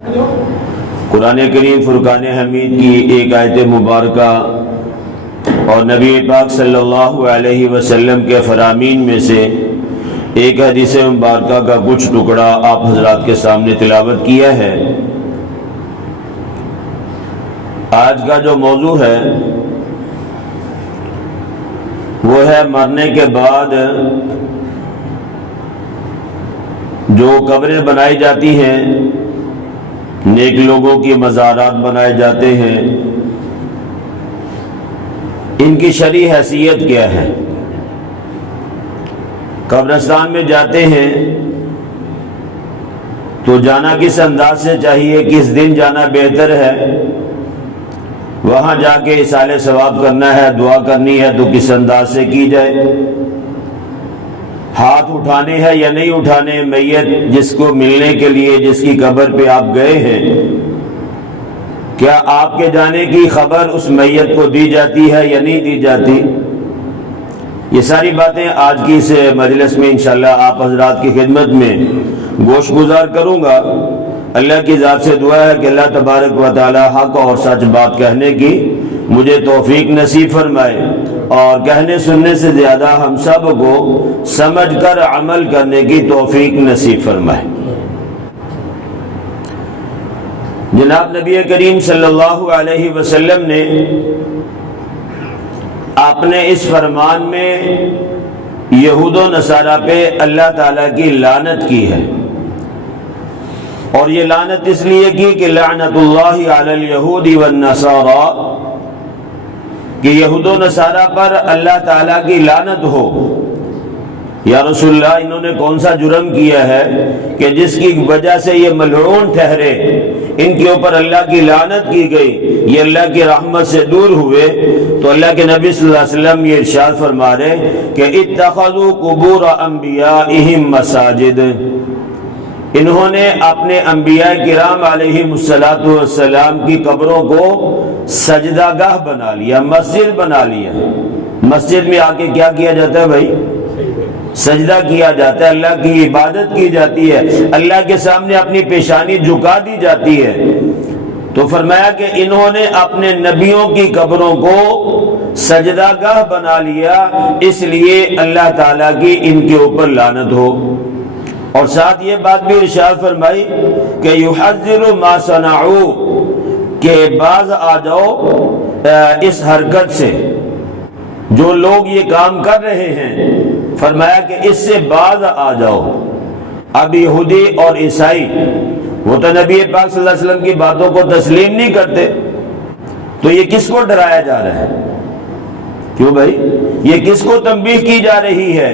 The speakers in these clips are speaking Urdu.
قرآن کریم فرقان حمید کی ایک آیت مبارکہ اور نبی پاک صلی اللہ علیہ وسلم کے فرامین میں سے ایک حدیث مبارکہ کا کچھ ٹکڑا آپ حضرات کے سامنے تلاوت کیا ہے۔ آج کا جو موضوع ہے وہ ہے مرنے کے بعد جو قبریں بنائی جاتی ہیں، نیک لوگوں کی مزارات بنائے جاتے ہیں، ان کی شرعی حیثیت کیا ہے؟ قبرستان میں جاتے ہیں تو جانا کس انداز سے چاہیے، کس دن جانا بہتر ہے؟ وہاں جا کے ایصال ثواب کرنا ہے، دعا کرنی ہے تو کس انداز سے کی جائے؟ ہاتھ اٹھانے ہیں یا نہیں اٹھانے؟ میت جس کو ملنے کے لیے جس کی قبر پہ آپ گئے ہیں، کیا آپ کے جانے کی خبر اس میت کو دی جاتی ہے یا نہیں دی جاتی؟ یہ ساری باتیں آج کی اس مجلس میں انشاءاللہ آپ حضرات کی خدمت میں گوش گزار کروں گا۔ اللہ کی ذات سے دعا ہے کہ اللہ تبارک و تعالی حق اور سچ بات کہنے کی مجھے توفیق نصیب فرمائے، اور کہنے سننے سے زیادہ ہم سب کو سمجھ کر عمل کرنے کی توفیق نصیب فرمائے۔ جناب نبی کریم صلی اللہ علیہ وسلم نے اپنے اس فرمان میں یہود و نصارہ پہ اللہ تعالیٰ کی لعنت کی ہے، اور یہ لعنت اس لیے کی کہ لعنت اللہ علی الیہود والنصارى، کہ یہود و نصارہ پر اللہ تعالیٰ کی لعنت ہو۔ یا رسول اللہ، انہوں نے کون سا جرم کیا ہے کہ جس کی وجہ سے یہ ملعون ٹھہرے، ان کے اوپر اللہ کی لعنت کی گئی، یہ اللہ کی رحمت سے دور ہوئے؟ تو اللہ کے نبی صلی اللہ علیہ وسلم یہ ارشاد فرما رہے کہ اتخذوا قبور انبیائہم مساجد، انہوں نے اپنے انبیاء کرام علیہ السلام کی قبروں کو سجدہ گاہ بنا لیا، مسجد بنا لیا۔ مسجد میں آ کے کیا کیا جاتا ہے بھائی؟ سجدہ کیا جاتا ہے، اللہ کی عبادت کی جاتی ہے، اللہ کے سامنے اپنی پیشانی جھکا دی جاتی ہے۔ تو فرمایا کہ انہوں نے اپنے نبیوں کی قبروں کو سجدہ گاہ بنا لیا، اس لیے اللہ تعالیٰ کی ان کے اوپر لعنت ہو۔ اور ساتھ یہ بات بھی ارشاد فرمائی کہ یحذر ما صنعوا، کہ باز آ جاؤ اس حرکت سے، جو لوگ یہ کام کر رہے ہیں، فرمایا کہ اس سے باز آ جاؤ۔ اب یہودی اور عیسائی وہ تو نبی پاک صلی اللہ علیہ وسلم کی باتوں کو تسلیم نہیں کرتے، تو یہ کس کو ڈرایا جا رہا ہے؟ کیوں بھائی؟ یہ کس کو تنبیہ کی جا رہی ہے؟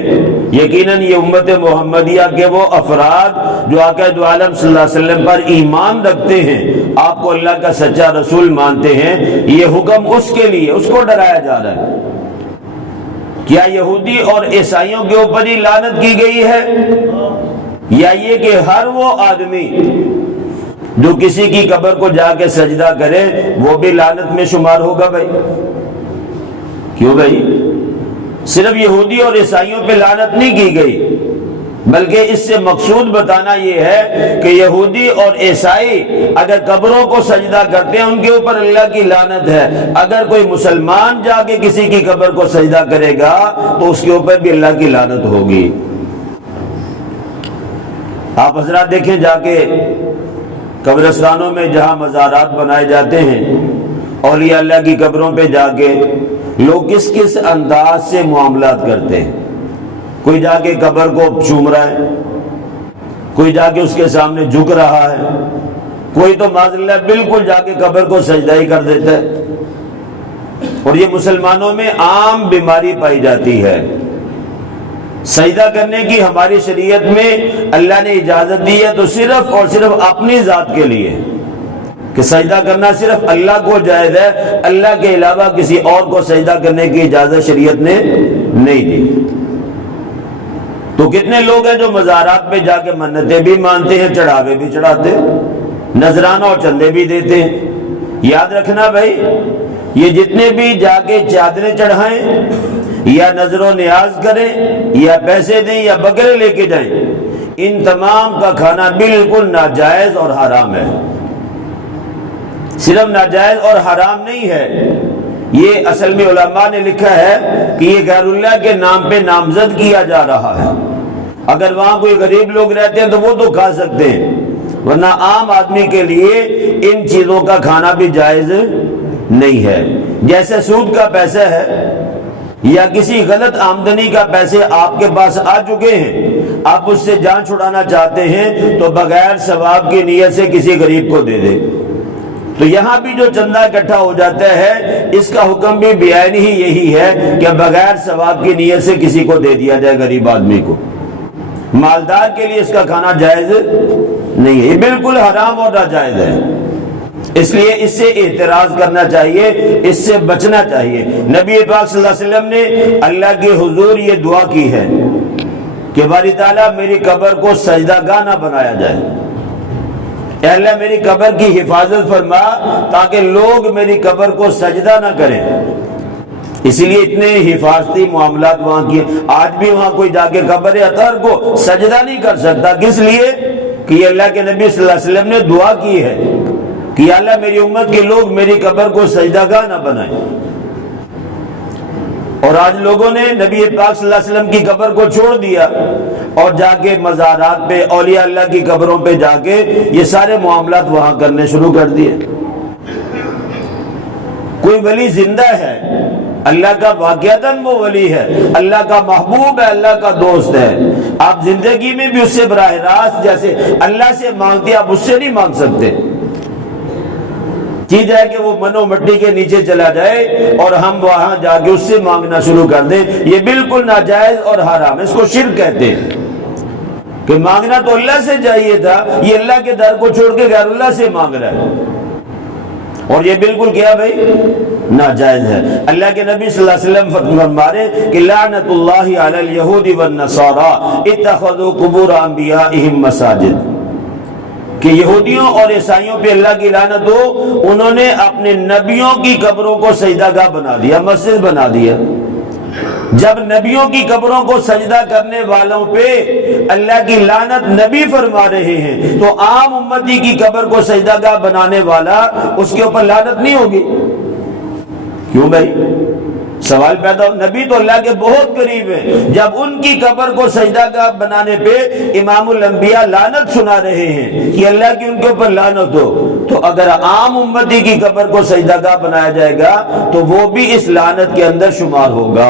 یقیناً یہ امت محمدیہ کے وہ افراد جو آقا دو عالم صلی اللہ علیہ وسلم پر ایمان رکھتے ہیں، آپ کو اللہ کا سچا رسول مانتے ہیں، یہ حکم اس کے لیے، اس کو ڈرایا جا رہا ہے۔ کیا یہودی اور عیسائیوں کے اوپر ہی لعنت کی گئی ہے، یا یہ کہ ہر وہ آدمی جو کسی کی قبر کو جا کے سجدہ کرے وہ بھی لعنت میں شمار ہوگا بھائی؟ کیوں بھائی؟ صرف یہودی اور عیسائیوں پہ لعنت نہیں کی گئی، بلکہ اس سے مقصود بتانا یہ ہے کہ یہودی اور عیسائی اگر قبروں کو سجدہ کرتے ہیں ان کے اوپر اللہ کی لعنت ہے، اگر کوئی مسلمان جا کے کسی کی قبر کو سجدہ کرے گا تو اس کے اوپر بھی اللہ کی لعنت ہوگی۔ آپ حضرات دیکھیں جا کے قبرستانوں میں جہاں مزارات بنائے جاتے ہیں، اولیاء اللہ کی قبروں پہ جا کے لوگ کس کس انداز سے معاملات کرتے ہیں۔ کوئی جا کے قبر کو چوم رہا ہے، کوئی جا کے اس کے سامنے جھک رہا ہے، کوئی تو معاذ اللہ بالکل جا کے قبر کو سجدہ ہی کر دیتا ہے۔ اور یہ مسلمانوں میں عام بیماری پائی جاتی ہے۔ سجدہ کرنے کی ہماری شریعت میں اللہ نے اجازت دی ہے تو صرف اور صرف اپنی ذات کے لیے، کہ سجدہ کرنا صرف اللہ کو جائز ہے، اللہ کے علاوہ کسی اور کو سجدہ کرنے کی اجازت شریعت نے نہیں دی۔ تو کتنے لوگ ہیں جو مزارات پہ جا کے منتیں بھی مانتے ہیں، چڑھاوے بھی چڑھاتے ہیں، نذرانہ اور چندے بھی دیتے ہیں۔ یاد رکھنا بھائی، یہ جتنے بھی جا کے چادریں چڑھائیں یا نظر و نیاز کریں یا پیسے دیں یا بکرے لے کے جائیں، ان تمام کا کھانا بالکل ناجائز اور حرام ہے۔ صرف ناجائز اور حرام نہیں ہے، یہ اصل میں علماء نے لکھا ہے کہ یہ غیر اللہ کے نام پہ نامزد کیا جا رہا ہے۔ اگر وہاں کوئی غریب لوگ رہتے ہیں تو وہ تو کھا سکتے ہیں، ورنہ عام آدمی کے لیے ان چیزوں کا کھانا بھی جائز نہیں ہے۔ جیسے سود کا پیسہ ہے یا کسی غلط آمدنی کا پیسے آپ کے پاس آ چکے ہیں، آپ اس سے جان چھڑانا چاہتے ہیں تو بغیر ثواب کی نیت سے کسی غریب کو دے دے۔ تو یہاں بھی جو چندہ اکٹھا ہو جاتا ہے اس کا حکم بھی بیان ہی یہی ہے کہ بغیر ثواب کی نیت سے کسی کو دے دیا جائے، غریب آدمی کو۔ مالدار کے لیے اس کا کھانا جائز نہیں ہے، یہ بالکل حرام اور ناجائز ہے۔ اس لیے اس سے اعتراض کرنا چاہیے، اس سے بچنا چاہیے۔ نبی پاک صلی اللہ علیہ وسلم نے اللہ کے حضور یہ دعا کی ہے کہ باری تعالیٰ میری قبر کو سجدہ گاہ نہ بنایا جائے، اے اللہ میری قبر کی حفاظت فرما تاکہ لوگ میری قبر کو سجدہ نہ کریں۔ اسی لیے اتنے حفاظتی معاملات وہاں کیے۔ آج بھی وہاں کوئی جا کے قبر اطہر کو سجدہ نہیں کر سکتا، کس لیے کہ یہ اللہ کے نبی صلی اللہ علیہ وسلم نے دعا کی ہے کہ یا اللہ میری امت کے لوگ میری قبر کو سجدہ گاہ نہ بنائیں۔ اور آج لوگوں نے نبی پاک صلی اللہ علیہ وسلم کی قبر کو چھوڑ دیا اور جا کے مزارات پہ، اولیاء اللہ کی قبروں پہ جا کے یہ سارے معاملات وہاں کرنے شروع کر دیے۔ کوئی ولی زندہ ہے، اللہ کا واقعتاً وہ ولی ہے، اللہ کا محبوب ہے، اللہ کا دوست ہے، آپ زندگی میں بھی اس سے براہ راست جیسے اللہ سے مانگتے آپ اس سے نہیں مانگ سکتے۔ چیز ہے کہ وہ منو مٹی کے نیچے چلا جائے اور ہم وہاں جا کے اس سے مانگنا شروع کر دیں، یہ بالکل ناجائز اور حرام ہے، اس کو شرک کہتے ہیں۔ کہ مانگنا تو اللہ سے چاہیے تھا، یہ اللہ کے در کو چھوڑ کے غیر اللہ سے مانگ رہا ہے، اور یہ بالکل کیا بھائی ناجائز ہے۔ اللہ کے نبی صلی اللہ علیہ وسلم فرما رہے کہ لعنت اللہ علی الیہود والنصارى اتخذوا قبور انبیائہم مساجد، کہ یہودیوں اور عیسائیوں پہ اللہ کی لعنت ہو، انہوں نے اپنے نبیوں کی قبروں کو سجدہ گاہ بنا دیا، مسجد بنا دیا۔ جب نبیوں کی قبروں کو سجدہ کرنے والوں پہ اللہ کی لعنت نبی فرما رہے ہیں تو عام امتی کی قبر کو سجدہ گاہ بنانے والا اس کے اوپر لعنت نہیں ہوگی؟ کیوں بھائی؟ سوال پیدا ہو، نبی تو اللہ کے بہت قریب ہیں، جب ان کی قبر کو سجدہ گاہ بنانے پہ امام الانبیاء لعنت سنا رہے ہیں کہ اللہ کی ان کے اوپر لعنت ہو، تو اگر عام امتی کی قبر کو سجدہ گاہ بنایا جائے گا تو وہ بھی اس لعنت کے اندر شمار ہوگا۔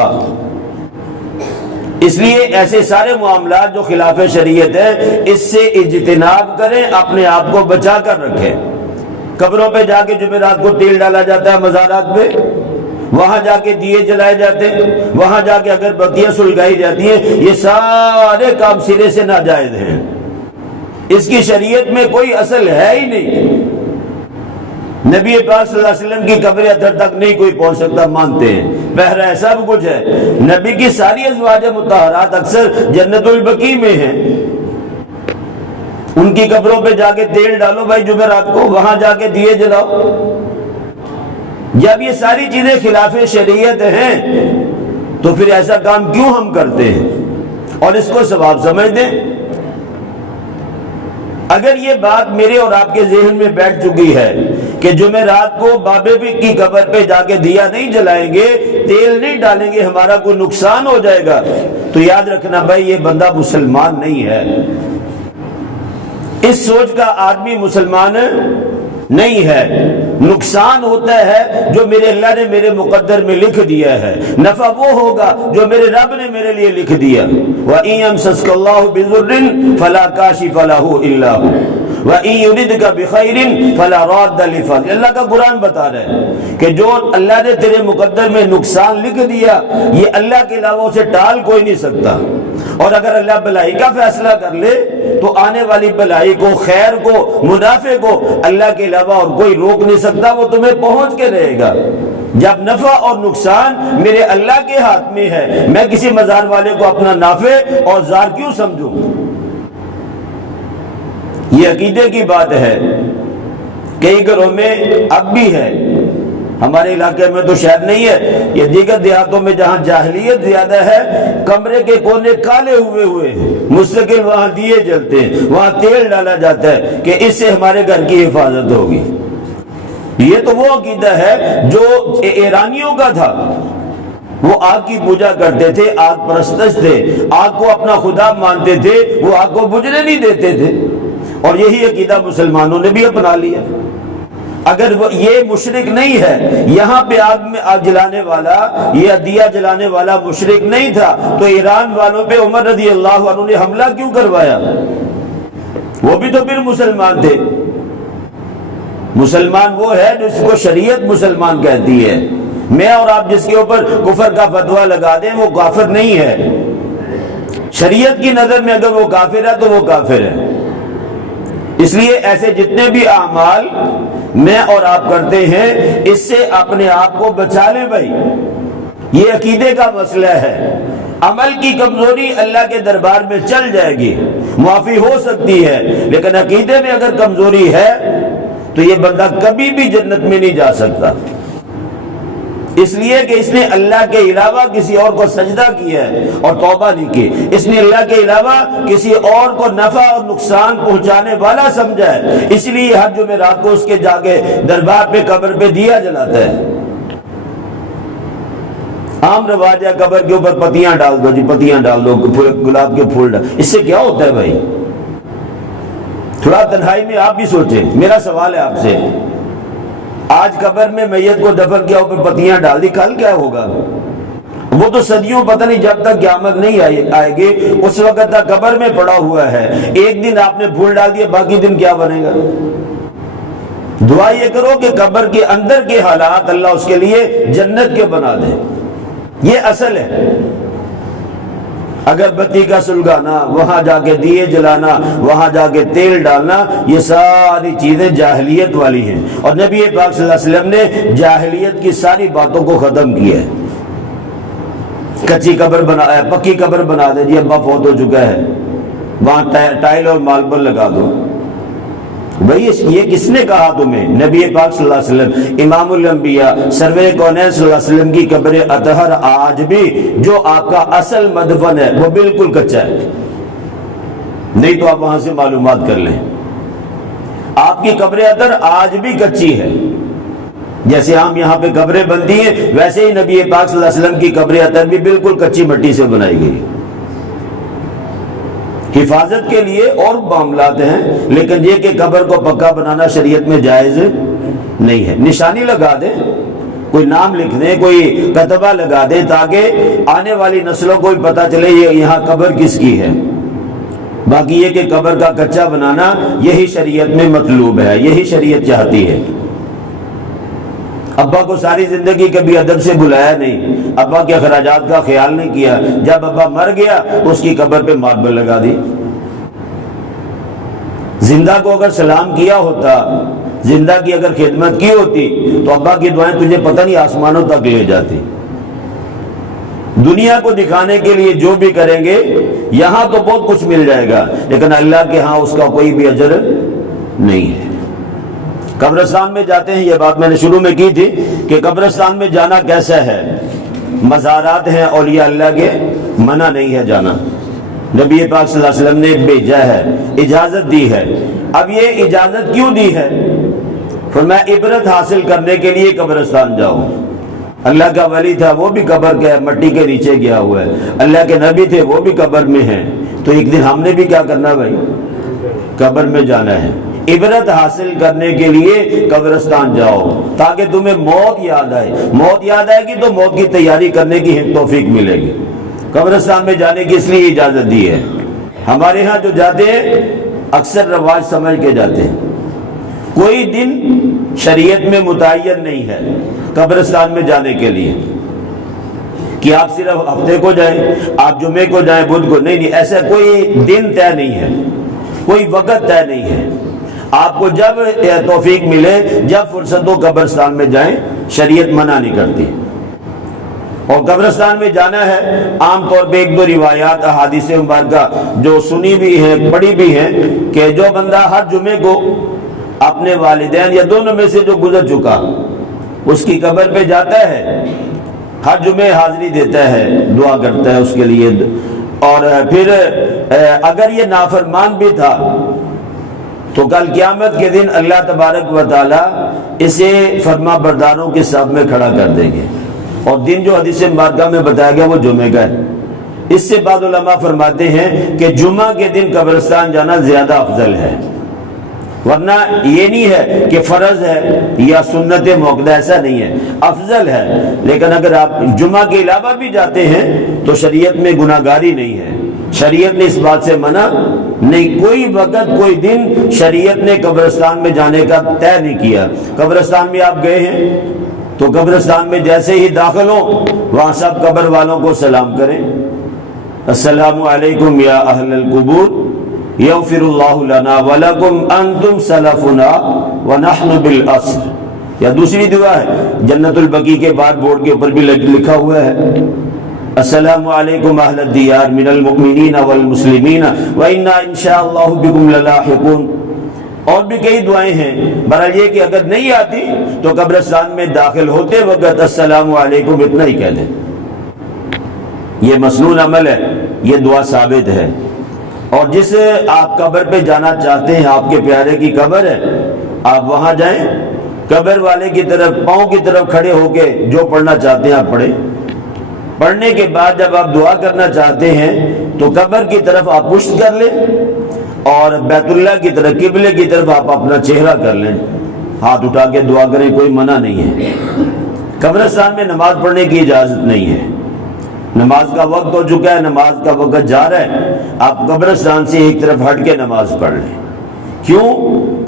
اس لیے ایسے سارے معاملات جو خلاف شریعت ہے اس سے اجتناب کریں، اپنے آپ کو بچا کر رکھیں۔ قبروں پہ جا کے جمعرات کو تیل ڈالا جاتا ہے، مزارات پہ وہاں جا کے دیے جلائے جاتے ہیں، وہاں جا کے اگر بتیاں سلگائی جاتی ہیں، یہ سارے کام سرے سے ناجائز ہیں، اس کی شریعت میں کوئی اصل ہے ہی نہیں۔ نبی پاک صلی اللہ علیہ وسلم کی قبر اطہر تک نہیں کوئی پہنچ سکتا، مانتے ہیں، بہرحال سب کچھ ہے۔ نبی کی ساری ازواج مطہرات اکثر جنت البقیع میں ہیں، ان کی قبروں پہ جا کے تیل ڈالو بھائی جمعرات کو، وہاں جا کے دیے جلاؤ۔ جب یہ ساری چیزیں خلاف شریعت ہیں تو پھر ایسا کام کیوں ہم کرتے ہیں اور اس کو ثواب سمجھ دیں؟ اگر یہ بات میرے اور آپ کے ذہن میں بیٹھ چکی ہے کہ جمعرات کو بابے کی قبر پہ جا کے دیا نہیں جلائیں گے، تیل نہیں ڈالیں گے، ہمارا کوئی نقصان ہو جائے گا، تو یاد رکھنا بھائی یہ بندہ مسلمان نہیں ہے۔ اس سوچ کا آدمی مسلمان نہیں ہے۔ نقصان ہوتا ہے جو میرے اللہ نے میرے مقدر میں لکھ دیا ہے، نفع وہ ہوگا جو میرے رب نے میرے لیے لکھ دیا۔ وَإِن يَمْسَسْكَ اللَّهُ بِضُرٍّ فَلَا كَاشِفَ لَهُ إِلَّا هُوَ وَإِن يُرِدْكَ بِخَيْرٍ فَلَا رَادَّ لِفَضْلِهِ۔ اللہ کا قرآن بتا رہا ہے کہ جو اللہ نے تیرے مقدر میں نقصان لکھ دیا، یہ اللہ کے علاوہ اسے ٹال کوئی نہیں سکتا، اور اگر اللہ بلائی کا فیصلہ کر لے تو آنے والی بلائی کو، خیر کو، منافع کو اللہ کے علاوہ اور کوئی روک نہیں سکتا، وہ تمہیں پہنچ کے رہے گا۔ جب نفع اور نقصان میرے اللہ کے ہاتھ میں ہے، میں کسی مزار والے کو اپنا نافع اور زار کیوں سمجھوں؟ یہ عقیدے کی بات ہے۔ کئی گھروں میں اب بھی ہے ہمارے علاقے میں تو شاید نہیں ہے، یہ دیگر دیہاتوں میں جہاں جاہلیت زیادہ ہے، کمرے کے کونے کالے ہوئے ہیں، مستقل وہاں دیے جلتے ہیں، وہاں تیل ڈالا جاتا ہے کہ اس سے ہمارے گھر کی حفاظت ہوگی۔ یہ تو وہ عقیدہ ہے جو ایرانیوں کا تھا، وہ آگ کی پوجا کرتے تھے، آگ پرستش تھے، آگ کو اپنا خدا مانتے تھے، وہ آگ کو بجھنے نہیں دیتے تھے، اور یہی عقیدہ مسلمانوں نے بھی اپنا لیا۔ اگر یہ مشرک نہیں ہے، یہاں پہ آگ جلانے والا، یہ دیا جلانے والا مشرک نہیں تھا، تو ایران والوں پہ عمر رضی اللہ عنہ نے حملہ کیوں کروایا؟ وہ بھی تو پھر مسلمان تھے۔ مسلمان وہ ہے جس کو شریعت مسلمان کہتی ہے۔ میں اور آپ جس کے اوپر کفر کا فتویٰ لگا دیں وہ کافر نہیں ہے، شریعت کی نظر میں اگر وہ کافر ہے تو وہ کافر ہے۔ اس لیے ایسے جتنے بھی اعمال میں اور آپ کرتے ہیں، اس سے اپنے آپ کو بچا لیں بھائی، یہ عقیدے کا مسئلہ ہے۔ عمل کی کمزوری اللہ کے دربار میں چل جائے گی، معافی ہو سکتی ہے، لیکن عقیدے میں اگر کمزوری ہے تو یہ بندہ کبھی بھی جنت میں نہیں جا سکتا، اس لیے کہ اس نے اللہ کے علاوہ کسی اور کو سجدہ کیا ہے اور توبہ نہیں کی، اس نے اللہ کے علاوہ کسی اور کو نفع اور نقصان پہنچانے والا سمجھا ہے، اس لیے ہر جمعرات کو اس کے جا کے دربار پہ قبر پہ دیا جلاتا ہے۔ عام رواج ہے قبر کے اوپر پتیاں ڈال دو، جی پتیاں ڈال دو، گلاب کے پھول ڈال، اس سے کیا ہوتا ہے بھائی؟ تھوڑا تنہائی میں آپ بھی سوچیں۔ میرا سوال ہے آپ سے، آج قبر میں میت کو دفن کیا، اوپر پتیاں ڈال دی، کل کیا ہوگا؟ وہ تو صدیوں پتہ نہیں، جب تک قیامت نہیں آئے گی اس وقت تک قبر میں پڑا ہوا ہے۔ ایک دن آپ نے پھول ڈال دیے، باقی دن کیا بنے گا؟ دعا یہ کرو کہ قبر کے اندر کے حالات اللہ اس کے لیے جنت کے بنا دے، یہ اصل ہے۔ اگر بتی کا سلگانا، وہاں جا کے دیے جلانا، وہاں جا کے تیل ڈالنا، یہ ساری چیزیں جاہلیت والی ہیں، اور نبی پاک صلی اللہ علیہ وسلم نے جاہلیت کی ساری باتوں کو ختم کیا ہے۔ کچی قبر بنا، پکی قبر بنا دے، جی ابا فوت ہو چکا ہے، وہاں ٹائل اور ماربل لگا دو۔ بھئی یہ کس نے کہا تمہیں؟ نبی پاک صلی اللہ علیہ وسلم، امام الانبیاء، سرور کونین صلی اللہ علیہ وسلم کی قبر اطہر آج بھی جو آپ کا اصل مدفن ہے وہ بالکل کچا ہے، نہیں تو آپ وہاں سے معلومات کر لیں۔ آپ کی قبر اطہر آج بھی کچی ہے، جیسے ہم یہاں پہ قبریں بنتی ہیں ویسے ہی نبی پاک صلی اللہ علیہ وسلم کی قبر اطہر بھی بالکل کچی مٹی سے بنائی گئی۔ حفاظت کے لیے اور معاملات ہیں، لیکن یہ کہ قبر کو پکا بنانا شریعت میں جائز نہیں ہے۔ نشانی لگا دیں، کوئی نام لکھ دیں، کوئی کتبہ لگا دیں، تاکہ آنے والی نسلوں کو بھی پتہ چلے یہ یہاں قبر کس کی ہے۔ باقی یہ کہ قبر کا کچا بنانا یہی شریعت میں مطلوب ہے، یہی شریعت چاہتی ہے۔ ابا کو ساری زندگی کبھی ادب سے بلایا نہیں، ابا کے اخراجات کا خیال نہیں کیا، جب ابا مر گیا تو اس کی قبر پہ ماربل لگا دی۔ زندہ کو اگر سلام کیا ہوتا، زندہ کی اگر خدمت کی ہوتی تو ابا کی دعائیں تجھے پتہ نہیں آسمانوں تک لے جاتی۔ دنیا کو دکھانے کے لیے جو بھی کریں گے یہاں تو بہت کچھ مل جائے گا، لیکن اللہ کے ہاں اس کا کوئی بھی اجر نہیں ہے۔ قبرستان میں جاتے ہیں، یہ بات میں نے شروع میں کی تھی کہ قبرستان میں جانا کیسا ہے۔ مزارات ہیں اولیاء اللہ کے، منع نہیں ہے جانا، نبی پاک صلی اللہ علیہ وسلم نے بھیجا ہے، اجازت دی ہے۔ اب یہ اجازت کیوں دی ہے؟ فرمایا عبرت حاصل کرنے کے لیے قبرستان جاؤ۔ اللہ کا ولی تھا، وہ بھی قبر کے مٹی کے نیچے گیا ہوا ہے، اللہ کے نبی تھے، وہ بھی قبر میں ہیں، تو ایک دن ہم نے بھی کیا کرنا بھائی؟ قبر میں جانا ہے۔ عبرت حاصل کرنے کے لیے قبرستان جاؤ تاکہ تمہیں موت یاد آئے، موت یاد آئے گی تو موت کی تیاری کرنے کی توفیق ملے گی۔ قبرستان میں جانے کی اس لیے اجازت دی ہے۔ ہمارے ہاں جو جاتے ہیں اکثر رواج سمجھ کے جاتے ہیں، کوئی دن شریعت میں متعین نہیں ہے قبرستان میں جانے کے لیے کہ آپ صرف ہفتے کو جائیں، آپ جمعے کو جائیں، بدھ کو نہیں، ایسا کوئی دن طے نہیں ہے، کوئی وقت طے نہیں ہے۔ آپ کو جب توفیق ملے، جب فرصت ہو قبرستان میں جائیں، شریعت منع نہیں کرتی۔ اور قبرستان میں جانا ہے، عام طور پہ ایک دو روایات احادیث مبارکہ جو سنی بھی ہیں پڑھی بھی ہیں کہ جو بندہ ہر جمعے کو اپنے والدین یا دونوں میں سے جو گزر چکا اس کی قبر پہ جاتا ہے، ہر جمعے حاضری دیتا ہے، دعا کرتا ہے اس کے لیے، اور پھر اگر یہ نافرمان بھی تھا تو کل قیامت کے دن اللہ تبارک و تعالی اسے فرما برداروں کے صف میں کھڑا کر دیں گے، اور دن جو حدیث مبارکہ میں بتایا گیا وہ جمعے کا ہے۔ اس سے بعض علماء فرماتے ہیں کہ جمعہ کے دن قبرستان جانا زیادہ افضل ہے، ورنہ یہ نہیں ہے کہ فرض ہے یا سنت موقدہ، ایسا نہیں ہے، افضل ہے۔ لیکن اگر آپ جمعہ کے علاوہ بھی جاتے ہیں تو شریعت میں گناہ گاری نہیں ہے، شریعت نے اس بات سے منع نہیں، کوئی وقت کوئی دن شریعت نے قبرستان میں جانے کا طے نہیں کیا۔ قبرستان میں آپ گئے ہیں تو قبرستان میں جیسے ہی داخل ہوں وہاں سب قبر والوں کو سلام کریں، السلام علیکم یا اہل القبور یغفر اللہ لنا ولکم انتم سلفنا ونحن بالعصر۔ یا دوسری دعا ہے جنت البقیع کے بعد بورڈ کے اوپر بھی لکھا ہوا ہے السلام علیکم اہل الدیار من المؤمنین والمسلمین وإنا انشاءاللہ بکم للاحقون۔ اور بھی کئی دعائیں ہیں، بہرحال یہ کہ اگر نہیں آتی تو قبرستان میں داخل ہوتے وقت السلام علیکم اتنا ہی کہہ دیں، یہ مسنون عمل ہے، یہ دعا ثابت ہے۔ اور جس آپ قبر پہ جانا چاہتے ہیں، آپ کے پیارے کی قبر ہے، آپ وہاں جائیں، قبر والے کی طرف پاؤں کی طرف کھڑے ہو کے جو پڑھنا چاہتے ہیں آپ پڑھیں، پڑھنے کے بعد جب آپ دعا کرنا چاہتے ہیں تو قبر کی طرف آپ پشت کر لیں اور بیت اللہ کی طرف قبلے کی طرف آپ اپنا چہرہ کر لیں، ہاتھ اٹھا کے دعا کریں، کوئی منع نہیں ہے۔ قبرستان میں نماز پڑھنے کی اجازت نہیں ہے، نماز کا وقت ہو چکا ہے، نماز کا وقت جا رہا ہے، آپ قبرستان سے ایک طرف ہٹ کے نماز پڑھ لیں۔ کیوں؟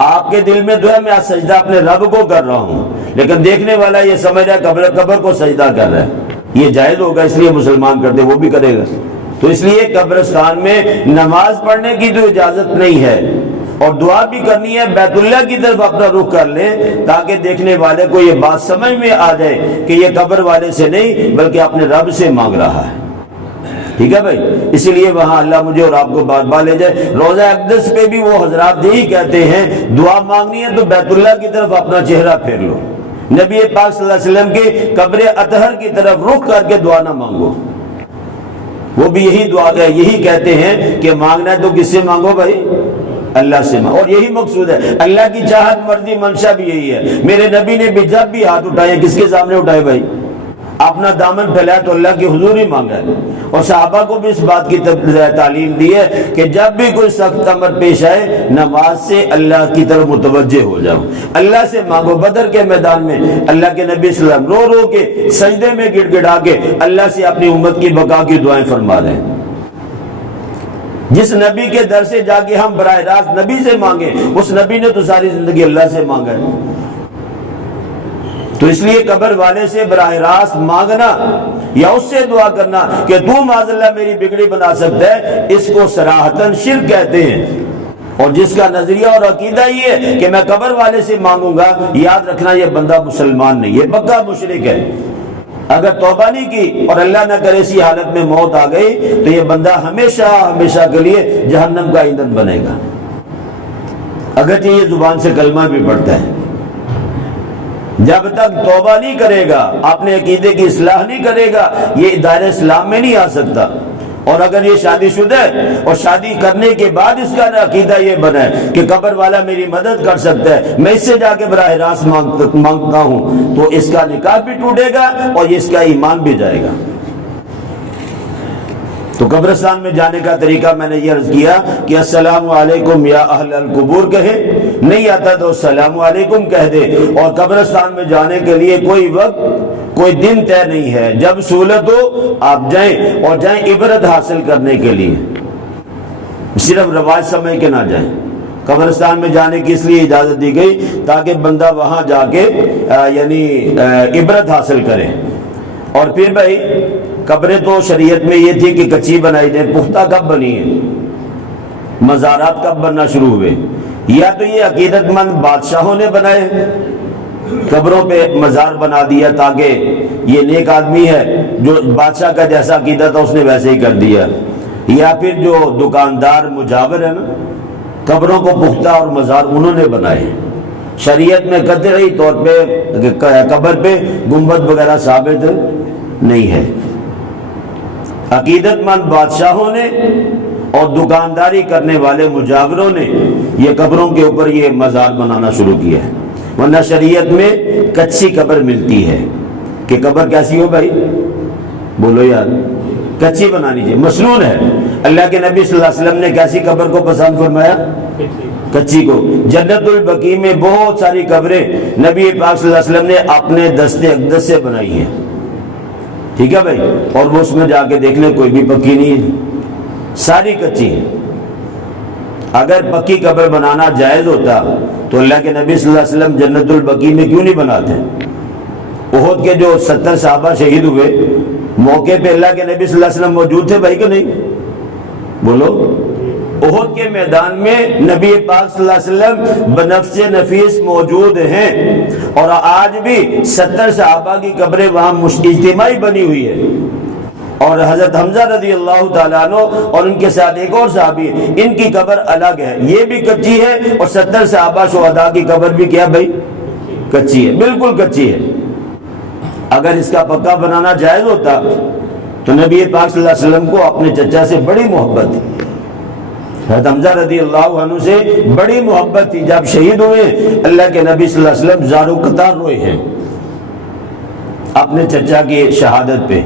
آپ کے دل میں تو ہے میں آج سجدہ اپنے رب کو کر رہا ہوں، لیکن دیکھنے والا یہ سمجھ رہا ہے قبر کو سجدہ کر رہا ہے، یہ جائز ہوگا، اس لیے مسلمان کرتے وہ بھی کرے گا۔ تو اس لیے قبرستان میں نماز پڑھنے کی تو اجازت نہیں ہے، اور دعا بھی کرنی ہے، بیت اللہ کی طرف اپنا رخ کر لیں تاکہ دیکھنے والے کو یہ بات سمجھ میں آ جائے کہ یہ قبر والے سے نہیں بلکہ اپنے رب سے مانگ رہا ہے۔ ٹھیک ہے بھائی، اسی لیے وہاں اللہ مجھے اور آپ کو بار بار لے جائے۔ روضہ اقدس پہ بھی وہ حضرات یہی کہتے ہیں دعا مانگنی ہے تو بیت اللہ کی طرف اپنا چہرہ پھیر لو، نبی پاک صلی اللہ علیہ وسلم کی قبر اطہر کی طرف رخ کر کے دعا نہ مانگو، وہ بھی یہی دعا ہے، یہی کہتے ہیں کہ مانگنا ہے تو کس سے مانگو بھائی؟ اللہ سے مانگو، اور یہی مقصود ہے، اللہ کی چاہت مرضی منشا بھی یہی ہے۔ میرے نبی نے بھی جب بھی ہاتھ اٹھائے کس کے سامنے اٹھائے بھائی؟ اپنا دامن پھیلایا تو اللہ کی حضور ہی مانگا ہے، اور صحابہ کو بھی اس بات کی تعلیم دی ہے کہ جب بھی کوئی سخت امر پیش آئے نماز سے اللہ کی طرف متوجہ ہو جاؤ، اللہ سے مانگو۔ بدر کے میدان میں اللہ کے نبی صلی اللہ علیہ وسلم رو رو کے سجدے میں گڑ گڑا کے اللہ سے اپنی امت کی بقا کی دعائیں فرما رہے ہیں۔ جس نبی کے در سے جا کے ہم براہ راست نبی سے مانگے، اس نبی نے تو ساری زندگی اللہ سے مانگا ہے۔ تو اس لیے قبر والے سے براہ راست مانگنا یا اس سے دعا کرنا کہ تو معاذ اللہ میری بگڑی بنا سکتا ہے، اس کو صراحتاً شرک کہتے ہیں۔ اور جس کا نظریہ اور عقیدہ یہ ہے کہ میں قبر والے سے مانگوں گا، یاد رکھنا یہ بندہ مسلمان نہیں، یہ پکا مشرک ہے۔ اگر توبہ نہیں کی اور اللہ نہ کرے اسی حالت میں موت آ گئی تو یہ بندہ ہمیشہ ہمیشہ کے لیے جہنم کا ایندھن بنے گا، اگرچہ یہ زبان سے کلمہ بھی پڑھتا ہے۔ جب تک توبہ نہیں کرے گا، اپنے عقیدے کی اصلاح نہیں کرے گا، یہ دائرہ اسلام میں نہیں آ سکتا۔ اور اگر یہ شادی شدہ ہے اور شادی کرنے کے بعد اس کا عقیدہ یہ بنا ہے کہ قبر والا میری مدد کر سکتا ہے، میں اس سے جا کے براہ راست مانگتا ہوں، تو اس کا نکاح بھی ٹوٹے گا اور اس کا ایمان بھی جائے گا۔ تو قبرستان میں جانے کا طریقہ میں نے یہ عرض کیا کہ السلام علیکم یا اہل القبور کہے، نہیں آتا تو السلام علیکم کہہ دے۔ اور قبرستان میں جانے کے لیے کوئی وقت کوئی دن طے نہیں ہے، جب سہولت ہو آپ جائیں، اور جائیں عبرت حاصل کرنے کے لیے، صرف رواج سمجھ کے نہ جائیں۔ قبرستان میں جانے کی اس لیے اجازت دی گئی تاکہ بندہ وہاں جا کے یعنی عبرت حاصل کرے۔ اور پھر بھائی قبریں تو شریعت میں یہ تھی کہ کچی بنائی جائے، پختہ کب بنی ہے؟ مزارات کب بننا شروع ہوئے؟ یا تو یہ عقیدت مند بادشاہوں نے بنائے، قبروں پہ مزار بنا دیا تاکہ یہ نیک آدمی ہے، جو بادشاہ کا جیسا عقیدہ تھا اس نے ویسے ہی کر دیا، یا پھر جو دکاندار مجاور ہے نا، قبروں کو پختہ اور مزار انہوں نے بنائے۔ شریعت میں قطعی طور پہ قبر پہ گنبد وغیرہ ثابت نہیں ہے۔ عقیدت مند بادشاہوں نے اور دکانداری کرنے والے مجاوروں نے یہ قبروں کے اوپر یہ مزار بنانا شروع کیا ہے، ورنہ شریعت میں کچی قبر ملتی ہے کہ قبر کیسی ہو بھائی، بولو یار، کچی بنانی چاہیے، مسنون ہے۔ اللہ کے نبی صلی اللہ علیہ وسلم نے کیسی قبر کو پسند فرمایا؟ کچی کو۔ جنت البقیع میں بہت ساری قبریں نبی پاک صلی اللہ علیہ وسلم نے اپنے دستے اقدس سے بنائی ہیں، ٹھیک ہے بھائی، اور وہ اس میں جا کے دیکھ لیں کوئی بھی پکی نہیں ہے، ساری کچی ہے۔ اگر پکی قبر بنانا جائز ہوتا تو اللہ کے نبی صلی اللہ علیہ وسلم جنت البقیع میں کیوں نہیں بناتے؟ احد کے جو 70 صحابہ شہید ہوئے، موقع پہ اللہ کے نبی صلی اللہ علیہ وسلم موجود تھے بھائی کہ نہیں؟ بولو۔ احد کے میدان میں نبی پاک صلی اللہ علیہ وسلم بنفس نفیس موجود ہیں، اور آج بھی 70 صحابہ کی قبریں وہاں اجتماعی بنی ہوئی ہے، اور حضرت حمزہ رضی اللہ تعالیٰ عنہ اور ان کے ساتھ ایک اور صحابی، ان کی قبر الگ ہے، یہ بھی کچی ہے، اور 70 صحابہ شہداء کی قبر بھی کیا بھائی؟ کچی ہے، بالکل کچی ہے۔ اگر اس کا پکا بنانا جائز ہوتا تو نبی پاک صلی اللہ علیہ وسلم کو اپنے چچا سے بڑی محبت تھی، حضرت حمزہ رضی اللہ عنہ سے بڑی محبت تھی۔ جب شہید ہوئے اللہ کے نبی صلی اللہ علیہ وسلم زار و قطار روئے ہیں اپنے چچا کی شہادت پہ،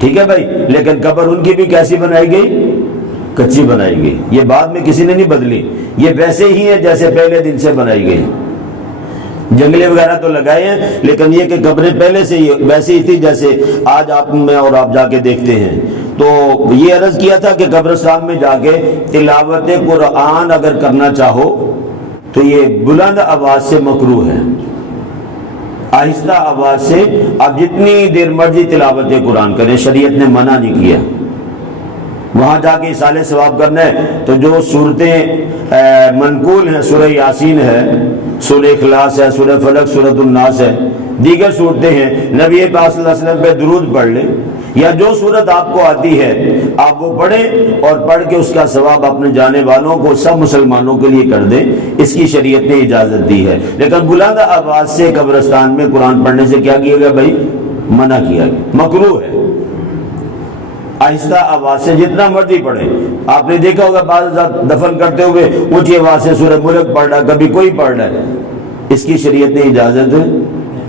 ٹھیک ہے بھائی، لیکن قبر ان کی بھی کیسی بنائی گئی؟ کچی بنائی گئی۔ یہ بعد میں کسی نے نہیں بدلی، یہ ویسے ہی ہے جیسے پہلے دن سے بنائی گئی۔ جنگلے وغیرہ تو لگائے ہیں، لیکن یہ کہ قبریں پہلے سے ویسی ہی تھی جیسے آج آپ میں اور آپ جا کے دیکھتے ہیں۔ تو یہ عرض کیا تھا کہ قبرستان میں جا کے تلاوت قرآن اگر کرنا چاہو تو یہ بلند آواز سے مکروہ ہے، آہستہ آواز سے آپ جتنی دیر مرضی تلاوت قرآن کریں، شریعت نے منع نہیں کیا۔ وہاں جا کے اصالہ ثواب کرنا ہے تو جو صورتیں منقول ہیں، سورہ یاسین ہے، سورہ اخلاص ہے، سورہ فلق، سورۃ الناس ہے، دیگر صورتیں ہیں، نبی پاک صلی اللہ علیہ وسلم پہ درود پڑھ لیں، یا جو صورت آپ کو آتی ہے آپ وہ پڑھیں، اور پڑھ کے اس کا ثواب اپنے جانے والوں کو، سب مسلمانوں کے لیے کر دیں، اس کی شریعت نے اجازت دی ہے۔ لیکن بلند آواز سے قبرستان میں قرآن پڑھنے سے کیا کیا گیا بھائی؟ منع کیا گیا، مکروہ ہے۔ آہستہ آواز سے جتنا مرضی پڑھیں۔ آپ نے دیکھا ہوگا بعض دفن کرتے ہوئے اونچی آواز سے سورہ ملک پڑھ رہا، کبھی کوئی پڑھ رہا ہے، اس کی شریعت نے اجازت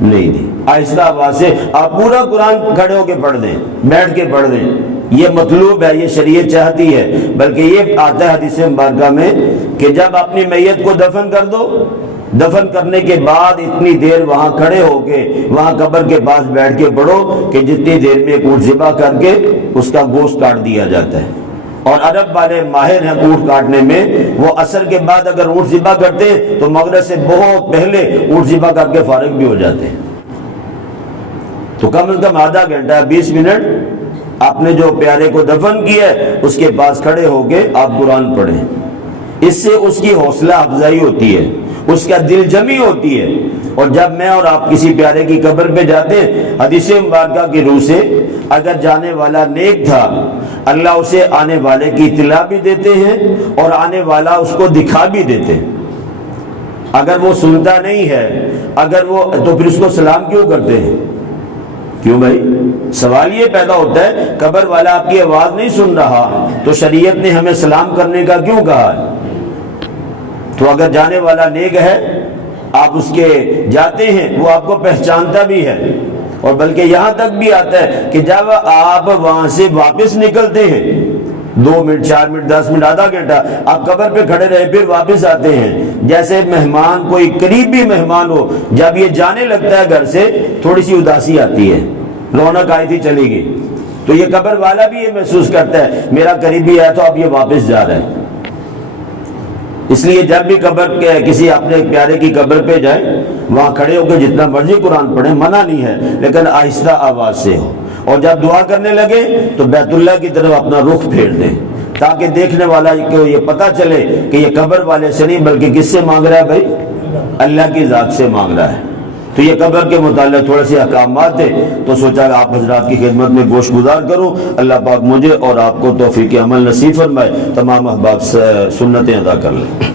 نہیں دی۔ آہستہ آواز سے آپ پورا قرآن کھڑے ہو کے پڑھ دیں، بیٹھ کے پڑھ دیں، یہ مطلوب ہے، یہ شریعت چاہتی ہے۔ بلکہ یہ آتا ہے حدیث مبارکہ میں کہ جب اپنی میت کو دفن کر دو، دفن کرنے کے بعد اتنی دیر وہاں کھڑے ہو کے وہاں قبر کے پاس بیٹھ کے پڑھو کہ جتنی دیر میں ایک اونٹ ذبح کر کے اس کا گوشت کاٹ دیا جاتا ہے۔ اور عرب والے ماہر ہیں اونٹ کاٹنے میں، وہ عصر کے بعد اگر اونٹ ذبح کرتے ہیں تو مغرب سے بہت پہلے اونٹ ذبح کر کے فارغ بھی ہو جاتے ہیں۔ تو کم از کم آدھا گھنٹہ 20 منٹ آپ نے جو پیارے کو دفن کیا ہے اس کے پاس کھڑے ہو کے آپ قرآن پڑھیں، اس سے اس کی حوصلہ افزائی ہوتی ہے، اس کا دل جمی ہوتی ہے۔ اور جب میں اور آپ کسی پیارے کی قبر پہ جاتے ہیں، حدیث مبارکہ کی روح سے اگر جانے والا نیک تھا اللہ اسے آنے والے کی اطلاع بھی دیتے ہیں اور آنے والا اس کو دکھا بھی دیتے ہیں۔ اگر وہ سنتا نہیں ہے اگر وہ تو پھر اس کو سلام کیوں کرتے ہیں؟ کیوں بھائی؟ سوال یہ پیدا ہوتا ہے قبر والا آپ کی آواز نہیں سن رہا تو شریعت نے ہمیں سلام کرنے کا کیوں کہا ہے؟ تو اگر جانے والا نیک ہے آپ اس کے جاتے ہیں، وہ آپ کو پہچانتا بھی ہے، اور بلکہ یہاں تک بھی آتا ہے کہ جب آپ وہاں سے واپس نکلتے ہیں 2 منٹ 4 منٹ 10 منٹ آدھا گھنٹہ آپ قبر پہ کھڑے رہے پھر واپس آتے ہیں، جیسے مہمان کوئی قریبی مہمان ہو، جب یہ جانے لگتا ہے گھر سے تھوڑی سی اداسی آتی ہے، رونق آئی تھی چلی گئی، تو یہ قبر والا بھی یہ محسوس کرتا ہے میرا قریبی ہے تو اب یہ واپس جا رہا ہے۔ اس لیے جب بھی قبر کے کسی اپنے پیارے کی قبر پہ جائیں وہاں کھڑے ہو کے جتنا مرضی قرآن پڑھیں، منع نہیں ہے، لیکن آہستہ آواز سے ہو، اور جب دعا کرنے لگے تو بیت اللہ کی طرف اپنا رخ پھیر دیں تاکہ دیکھنے والا کو یہ پتہ چلے کہ یہ قبر والے سے نہیں بلکہ کس سے مانگ رہا ہے بھائی؟ اللہ کی ذات سے مانگ رہا ہے۔ تو یہ قبر کے متعلق تھوڑے سے احکامات تھے، تو سوچا کہ آپ حضرات کی خدمت میں گوش گزار کروں۔ اللہ پاک مجھے اور آپ کو توفیق عمل نصیب فرمائے، تمام احباب سنتیں ادا کر لیں۔